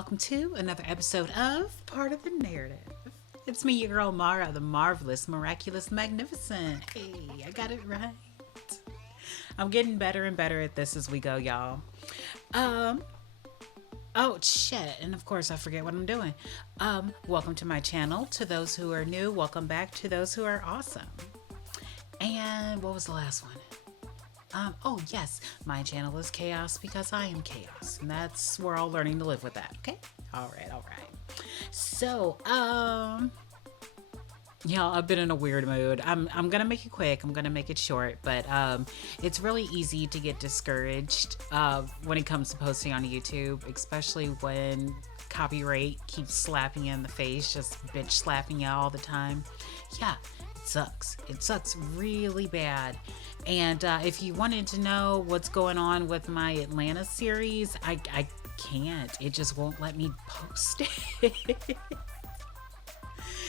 welcome to another episode of Part of the Narrative. It's me, your girl Mara, the marvelous, miraculous, magnificent. Hey, I got it right. I'm getting better and better at this as we go, y'all. Oh shit, and of course I forget what I'm doing. Welcome to my channel. To those who are new, welcome back. To those who are awesome. And what was the last one? Oh yes, my channel is Chaos because I am chaos, and that's we're all learning to live with that. Okay, all right. So, y'all, I've been in a weird mood. I'm gonna make it quick. I'm gonna make it short, but it's really easy to get discouraged when it comes to posting on YouTube, especially when copyright keeps slapping you in the face, just bitch slapping you all the time. Yeah. Sucks. It sucks really bad. And if you wanted to know what's going on with my Atlanta series, I can't. It just won't let me post it.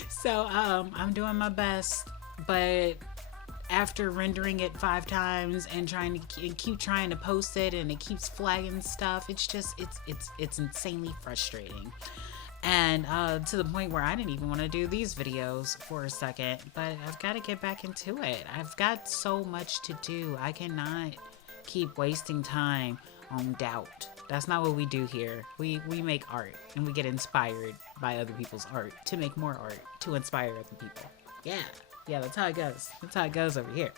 So I'm doing my best, but after rendering it 5 times and trying to keep trying to post it, and it keeps flagging stuff, it's insanely frustrating. And to the point where I didn't even want to do these videos for a second, but I've got to get back into it. I've got so much to do. I cannot keep wasting time on doubt. That's not what we do here. We make art, and we get inspired by other people's art to make more art to inspire other people. Yeah, that's how it goes. That's how it goes over here.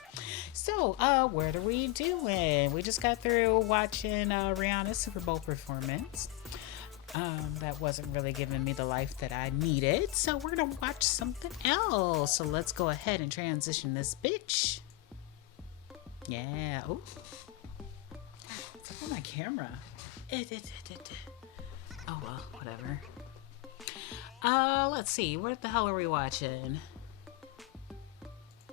So, what are we doing? We just got through watching Rihanna's Super Bowl performance. That wasn't really giving me the life that I needed, so we're gonna watch something else. So let's go ahead and transition this bitch. Yeah. Oh, it's up on my camera. Oh well, whatever. Let's see. What the hell are we watching?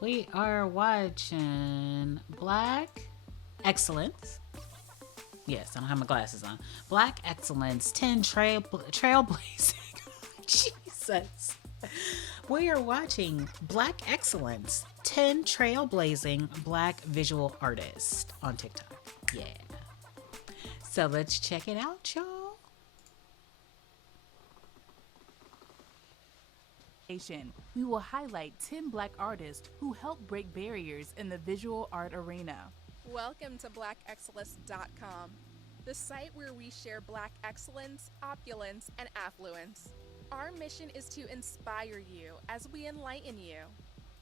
We are watching Black Excellist. Yes, I don't have my glasses on. Black Excellence 10 Trailblazing. Jesus. We are watching Black Excellence 10 Trailblazing Black Visual Artists on TikTok. Yeah. So let's check it out, y'all. We will highlight 10 Black artists who help break barriers in the visual art arena. Welcome to blackexcellist.com, the site where we share Black excellence, opulence, and affluence. Our mission is to inspire you as we enlighten you.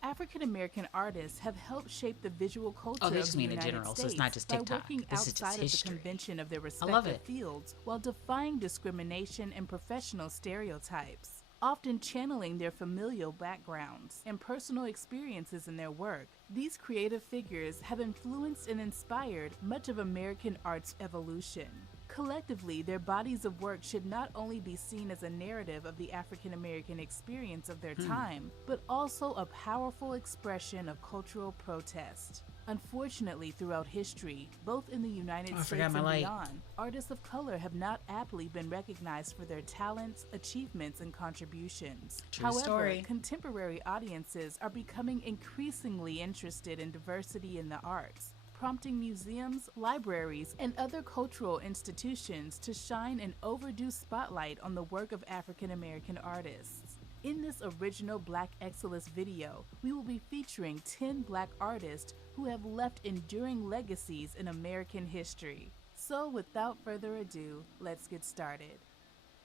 African American artists have helped shape the visual culture Oh, they of just the mean in United general, States so it's not just by TikTok. working This is just outside of the history. convention of their love respective it. fields while defying discrimination and professional stereotypes, often channeling their familial backgrounds and personal experiences in their work. These creative figures have influenced and inspired much of American art's evolution. Collectively, their bodies of work should not only be seen as a narrative of the African American experience of their time, but also a powerful expression of cultural protest. Unfortunately, throughout history, both in the United States and beyond, artists of color have not aptly been recognized for their talents, achievements, and contributions. However, contemporary audiences are becoming increasingly interested in diversity in the arts, prompting museums, libraries, and other cultural institutions to shine an overdue spotlight on the work of African American artists. In this original Black Excellist video, we will be featuring 10 Black artists who have left enduring legacies in American history. So without further ado, let's get started.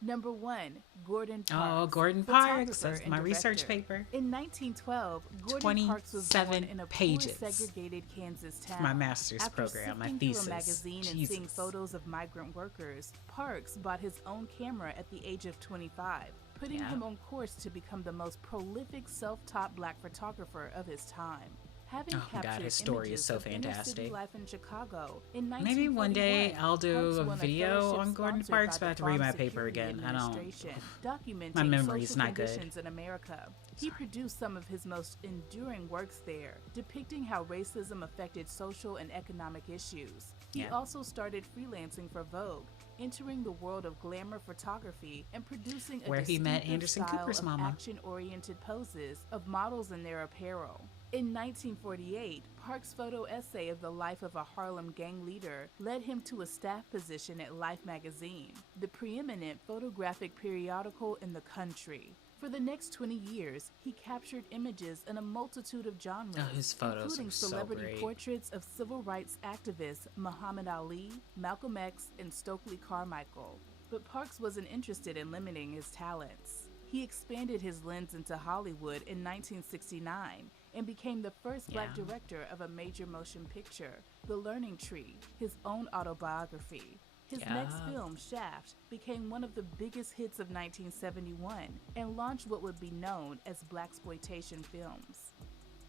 Number 1, Gordon Parks. Oh, Gordon Parks. That's my research paper. In 1912, Gordon Parks was born in a poor, segregated Kansas town. My master's program, my thesis. After a magazine and seeing photos of migrant workers, Parks bought his own camera at the age of 25, putting him on course to become the most prolific self-taught Black photographer of his time. Having captured his story is so images of fantastic. inner-city life in Chicago in Maybe one day I'll do Parks a won video fellowship on Gordon sponsored Parks, by but I have the to read my Farm paper Security again. I don't. Administration, documenting My memory's social not good. conditions in America. He produced some of his most enduring works there, depicting how racism affected social and economic issues. He also started freelancing for Vogue, entering the world of glamour photography and producing a Where he met distinctive Anderson style Cooper's of mama. action-oriented poses of models in their apparel. In 1948, Park's photo essay of the life of a Harlem gang leader led him to a staff position at Life magazine, the preeminent photographic periodical in the country. For the next 20 years, he captured images in a multitude of genres, Oh, his photos including are so celebrity great. portraits of civil rights activists Muhammad Ali, Malcolm X, and Stokely Carmichael. But Parks wasn't interested in limiting his talents. He expanded his lens into Hollywood in 1969 and became the first Black director of a major motion picture, The Learning Tree, his own autobiography. His next film, Shaft, became one of the biggest hits of 1971 and launched what would be known as blaxploitation films.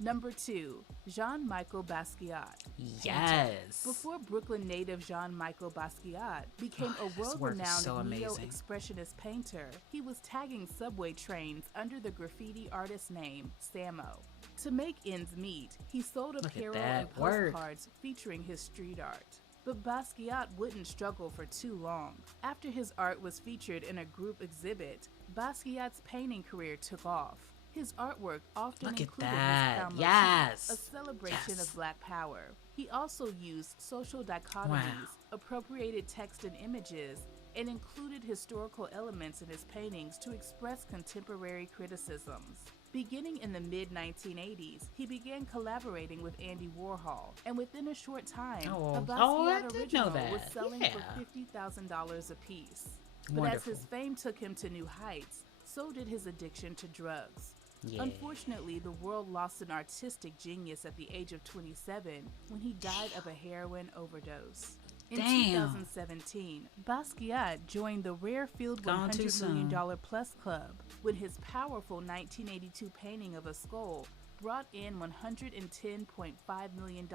Number 2, Jean-Michel Basquiat. Yes. Before Brooklyn native Jean-Michel Basquiat became a world-renowned neo-expressionist painter, he was tagging subway trains under the graffiti artist name Samo. To make ends meet, he sold apparel and postcards featuring his street art. But Basquiat wouldn't struggle for too long. After his art was featured in a group exhibit, Basquiat's painting career took off. His artwork often included his crown motif, a celebration of Black power. He also used social dichotomies, appropriated text and images, and included historical elements in his paintings to express contemporary criticisms. Beginning in the mid-1980s, he began collaborating with Andy Warhol, and within a short time, a Basquiat original was selling for $50,000 apiece. But as his fame took him to new heights, so did his addiction to drugs. Unfortunately, the world lost an artistic genius at the age of 27 when he died of a heroin overdose. In 2017, Basquiat joined the rarefield $100 million plus club when his powerful 1982 painting of a skull brought in $110.5 million,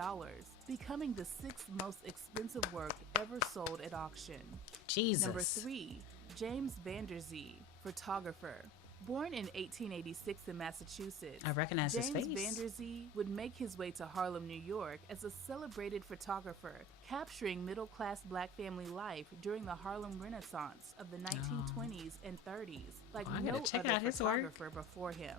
becoming the 6th most expensive work ever sold at auction. Number 3, James Van Der Zee, photographer. Born in 1886 in Massachusetts, I recognize his face. James Van Der Zee would make his way to Harlem, New York as a celebrated photographer, capturing middle-class Black family life during the Harlem Renaissance of the 1920s and 30s, like no other photographer before him.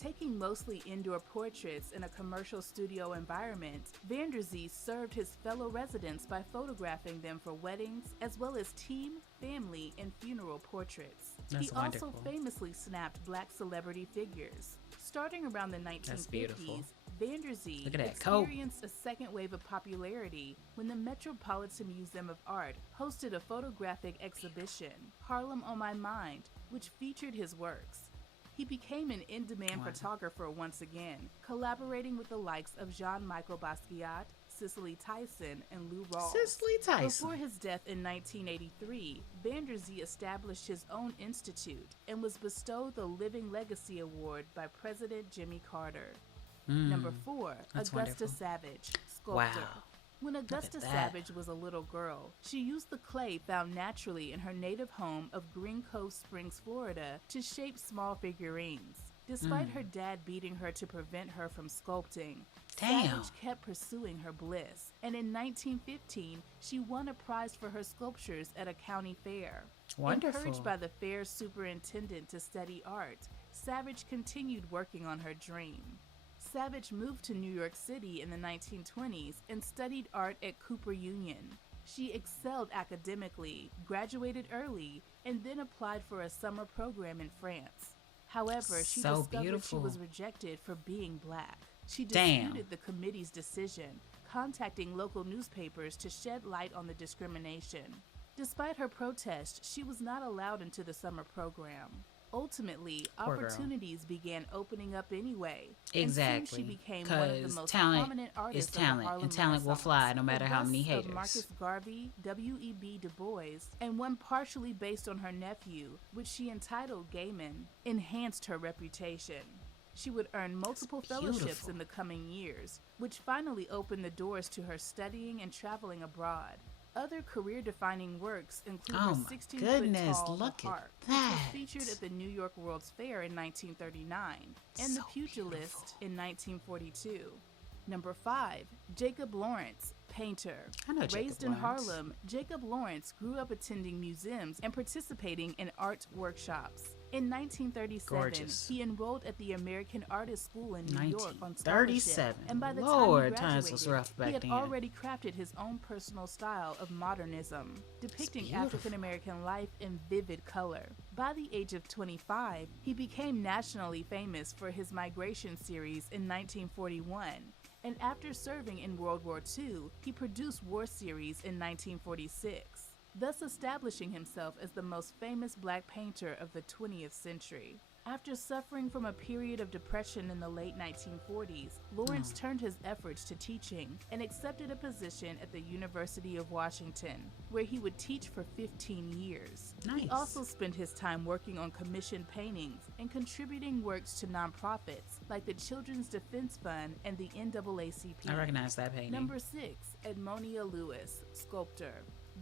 Taking mostly indoor portraits in a commercial studio environment, Van Der Zee served his fellow residents by photographing them for weddings, as well as team, family, and funeral portraits. He also famously snapped Black celebrity figures. Starting around the 1950s, Van Der Zee experienced a second wave of popularity when the Metropolitan Museum of Art hosted a photographic exhibition, Harlem on My Mind, which featured his works. He became an in-demand photographer once again, collaborating with the likes of Jean-Michel Basquiat, Cicely Tyson, and Lou Rawls. Before his death in 1983, Van Der Zee established his own institute and was bestowed the Living Legacy Award by President Jimmy Carter. Number 4, Augusta Savage, sculptor. When Augusta Savage was a little girl, she used the clay found naturally in her native home of Green Cove Springs, Florida, to shape small figurines. Despite her dad beating her to prevent her from sculpting, Savage kept pursuing her bliss, and in 1915, she won a prize for her sculptures at a county fair. Encouraged by the fair's superintendent to study art, Savage continued working on her dream. Savage moved to New York City in the 1920s and studied art at Cooper Union. She excelled academically, graduated early, and then applied for a summer program in France. However, she discovered she was rejected for being Black. She disputed the committee's decision, contacting local newspapers to shed light on the discrimination. Despite her protest, she was not allowed into the summer program. Ultimately, opportunities began opening up anyway. And soon she became one of the most prominent artists of the Harlem and talent will fly no matter how many haters. Of Marcus Garvey, W.E.B. Du Bois, and one partially based on her nephew, which she entitled Gaiman, enhanced her reputation. She would earn multiple fellowships in the coming years, which finally opened the doors to her studying and traveling abroad. Other career-defining works include her 16-foot-tall The Harp, which was featured at the New York World's Fair in 1939, and The Pugilist in 1942. Number 5, Jacob Lawrence, painter. Raised in Harlem, Jacob Lawrence grew up attending museums and participating in art workshops. In 1937, Gorgeous. he enrolled at the American Artist School in New York on scholarship, 1937. and by the Lord, time he times was graduated, rough back he had then. already crafted his own personal style of modernism, depicting beautiful. African American life in vivid color. By the age of 25, he became nationally famous for his Migration series in 1941. And after serving in World War II, he produced War Series in 1946, thus establishing himself as the most famous black painter of the 20th century. After suffering from a period of depression in the late 1940s, Lawrence turned his efforts to teaching and accepted a position at the University of Washington, where he would teach for 15 years. Nice. He also spent his time working on commissioned paintings and contributing works to nonprofits like the Children's Defense Fund and the NAACP. I recognize that painting. Number 6, Edmonia Lewis, sculptor.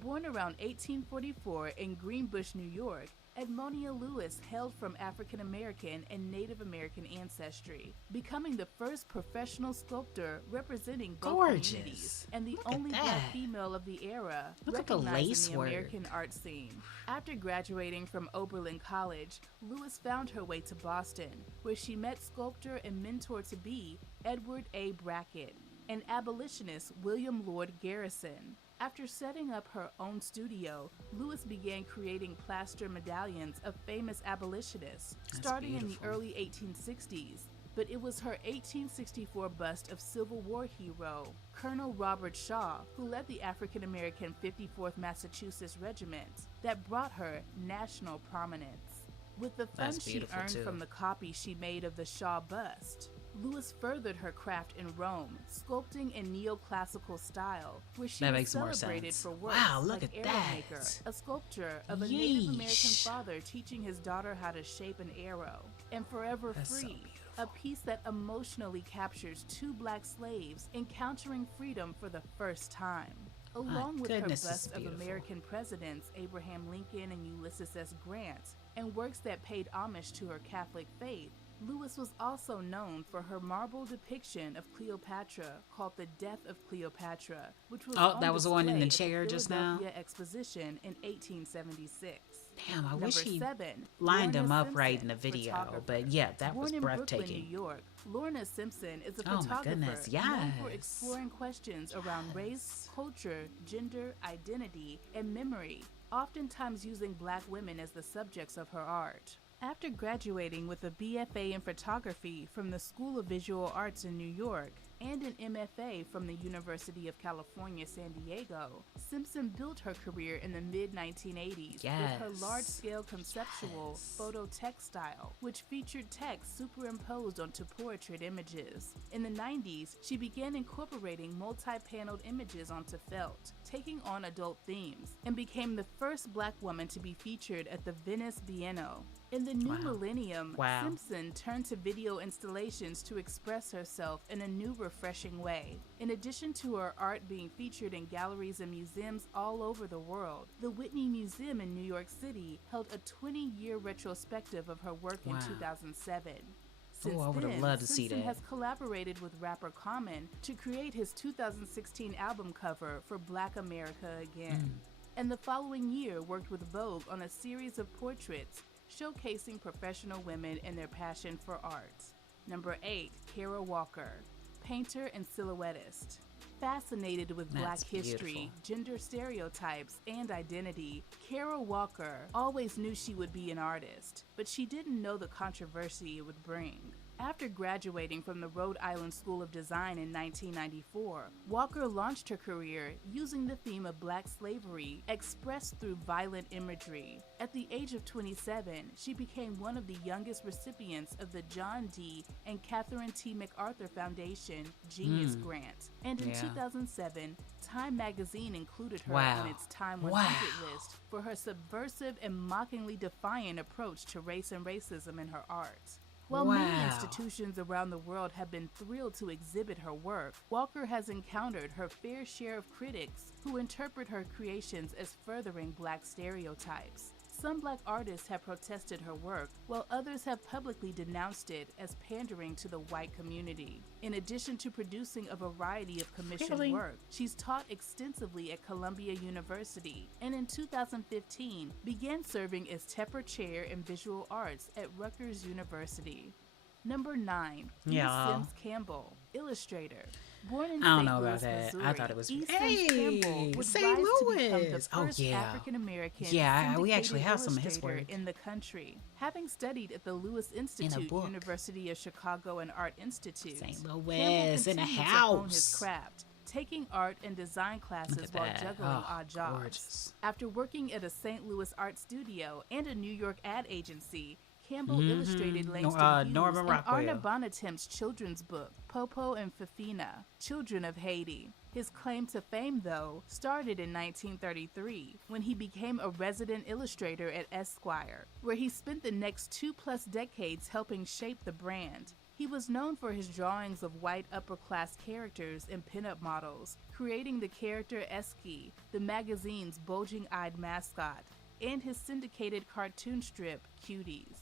Born around 1844 in Greenbush, New York, Edmonia Lewis hailed from African American and Native American ancestry, becoming the first professional sculptor representing both communities and the Look at only that. black female of the era Look at the recognized lace in the work. American art scene. After graduating from Oberlin College, Lewis found her way to Boston, where she met sculptor and mentor-to-be Edward A. Brackett and abolitionist William Lord Garrison. After setting up her own studio, Lewis began creating plaster medallions of famous abolitionists, starting in the beautiful. early 1860s. But it was her 1864 bust of Civil War hero, Colonel Robert Shaw, who led the African-American 54th Massachusetts Regiment, that brought her national prominence. With the funds That's she beautiful, earned too. from the copy she made of the Shaw bust, Lewis furthered her craft in Rome, sculpting in neoclassical style, where she That was makes more celebrated sense. for works Wow, look like at Arrowmaker, that. a sculpture of a Native American Yeesh. father teaching his daughter how to shape an arrow, and Forever That's so Free, a piece that emotionally captures two black slaves encountering freedom for the first time. Along with her goodness, this is bust of beautiful. American presidents Abraham Lincoln and Ulysses S. Grant, and works that paid homage to her Catholic faith, Lewis was also known for her marble depiction of Cleopatra called The Death of Cleopatra, which was Oh, on that was the one in the display at chair just now? Philadelphia Exposition in 1876. Damn, I wish Number he 7, lined Lorna him up Simpson, right in the video. photographer. But yeah, that was Born in Brooklyn, breathtaking. New York, Lorna Simpson is a Oh my photographer goodness, known for yes. exploring questions around race, culture, gender, identity, and memory, oftentimes using black women as the subjects of her art. After graduating with a BFA in photography from the School of Visual Arts in New York and an MFA from the University of California, San Diego, Simpson built her career in the mid-1980s with her Yes. large-scale conceptual photo text style, which featured text superimposed onto portrait images. In the 90s, she began incorporating multi-paneled images onto felt, taking on adult themes, and became the first black woman to be featured at the Venice Biennale. In the new millennium, Wow. Simpson turned to video installations to express herself in a new, refreshing way. In addition to her art being featured in galleries and museums all over the world, the Whitney Museum in New York City held a 20-year retrospective of her work in Wow. 2007. Since I would've then, loved to see Simpson that. has collaborated with rapper Common to create his 2016 album cover for Black America Again. And the following year worked with Vogue on a series of portraits showcasing professional women and their passion for art. Number 8, Kara Walker, painter and silhouettist. Fascinated with That's Black history, beautiful. gender stereotypes, and identity, Kara Walker always knew she would be an artist, but she didn't know the controversy it would bring. After graduating from the Rhode Island School of Design in 1994, Walker launched her career using the theme of Black slavery expressed through violent imagery. At the age of 27, she became one of the youngest recipients of the John D. and Catherine T. MacArthur Foundation Genius Grant, and in 2007, Time magazine included her Wow. on its Time 100 Wow. list for her subversive and mockingly defiant approach to race and racism in her art. While many Wow. institutions around the world have been thrilled to exhibit her work, Walker has encountered her fair share of critics who interpret her creations as furthering Black stereotypes. Some Black artists have protested her work, while others have publicly denounced it as pandering to the white community. In addition to producing a variety of commissioned work, she's taught extensively at Columbia University, and in 2015 began serving as Tepper Chair in Visual Arts at Rutgers University. Number 9, Sims Campbell, illustrator. Born in St. Louis, Missouri, I thought it was Campbell would St. rise to Louis. become the first African-American we actually have some of his illustrator work in the country. Having studied at the Lewis Institute, University of Chicago and Art Institute, St. Campbell Louis in a continued to hone his house. craft, taking art and design classes while juggling odd jobs. Gorgeous. After working at a St. Louis art studio and a New York ad agency, Campbell illustrated Langston Hughes Norman and Rockwell. Arna Bonnetem's children's book, Popo and Fifina, Children of Haiti. His claim to fame, though, started in 1933, when he became a resident illustrator at Esquire, where he spent the next 2+ decades helping shape the brand. He was known for his drawings of white upper-class characters and pinup models, creating the character Esky, the magazine's bulging-eyed mascot, and his syndicated cartoon strip, Cuties.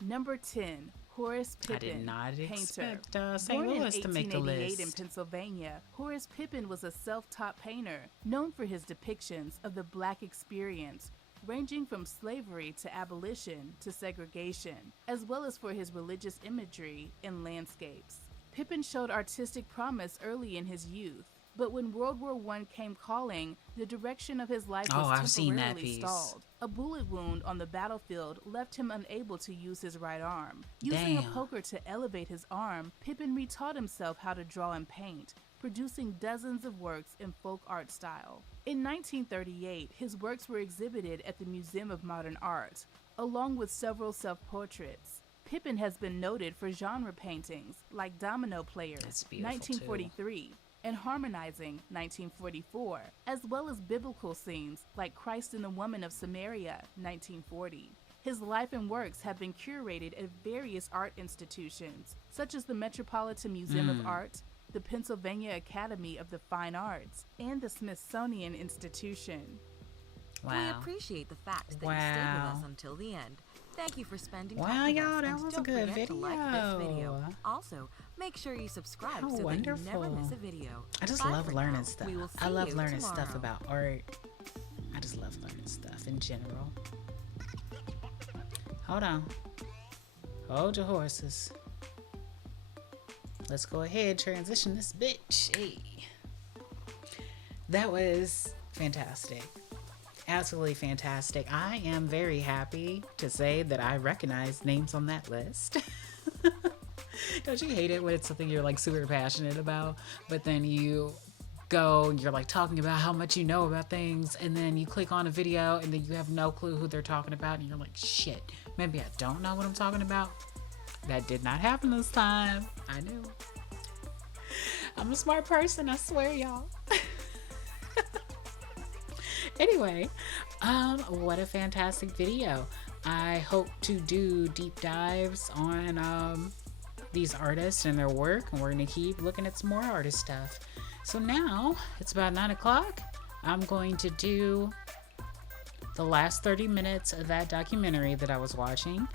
Number 10, Horace Pippin, I did not painter. expect St. Born in Louis to make the 1888 in list. Pennsylvania, Horace Pippin was a self-taught painter known for his depictions of the Black experience, ranging from slavery to abolition to segregation, as well as for his religious imagery and landscapes. Pippin showed artistic promise early in his youth, but when World War I came calling, the direction of his life was temporarily stalled. A bullet wound on the battlefield left him unable to use his right arm. Using a poker to elevate his arm, Pippin retaught himself how to draw and paint, producing dozens of works in folk art style. In 1938, his works were exhibited at the Museum of Modern Art, along with several self-portraits. Pippin has been noted for genre paintings like Domino Players, 1943, and Harmonizing, 1944, as well as biblical scenes like Christ and the Woman of Samaria, 1940. His life and works have been curated at various art institutions, such as the Metropolitan Museum of Art, the Pennsylvania Academy of the Fine Arts, and the Smithsonian Institution. We appreciate the fact that you stayed with us until the end. Thank you for spending time with y'all, us, that and was a don't good forget to like this video. video. Also, make sure you subscribe How so wonderful. that you never miss a video. I just Bye love for learning now. stuff. We will I see love you learning stuff tomorrow. about art. I just love learning stuff in general. Hold on. Hold your horses. Let's go ahead, transition this bitch. Hey. That was fantastic. Absolutely fantastic. I am very happy to say that I recognize names on that list. Don't you hate it when it's something you're like super passionate about, but then you go and you're like talking about how much you know about things, and then you click on a video and then you have no clue who they're talking about, and you're like, shit, maybe I don't know what I'm talking about. That did not happen this time. I knew. I'm a smart person, I swear, y'all. Anyway, what a fantastic video. I hope to do deep dives on these artists and their work, and we're gonna keep looking at some more artist stuff. So now it's about 9 o'clock. I'm going to do the last 30 minutes of that documentary that I was watching,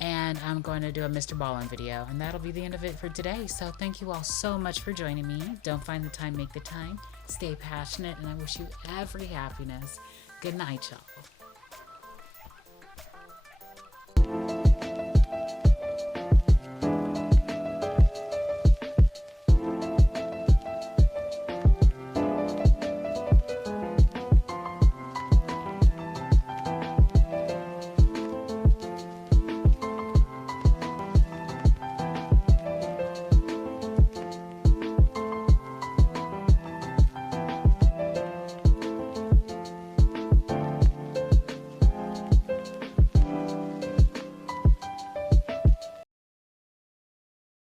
and I'm going to do a Mr. Ballin video, and that'll be the end of it for today. So thank you all so much for joining me. Don't find the time, make the time. Stay passionate, and I wish you every happiness. Good night, y'all.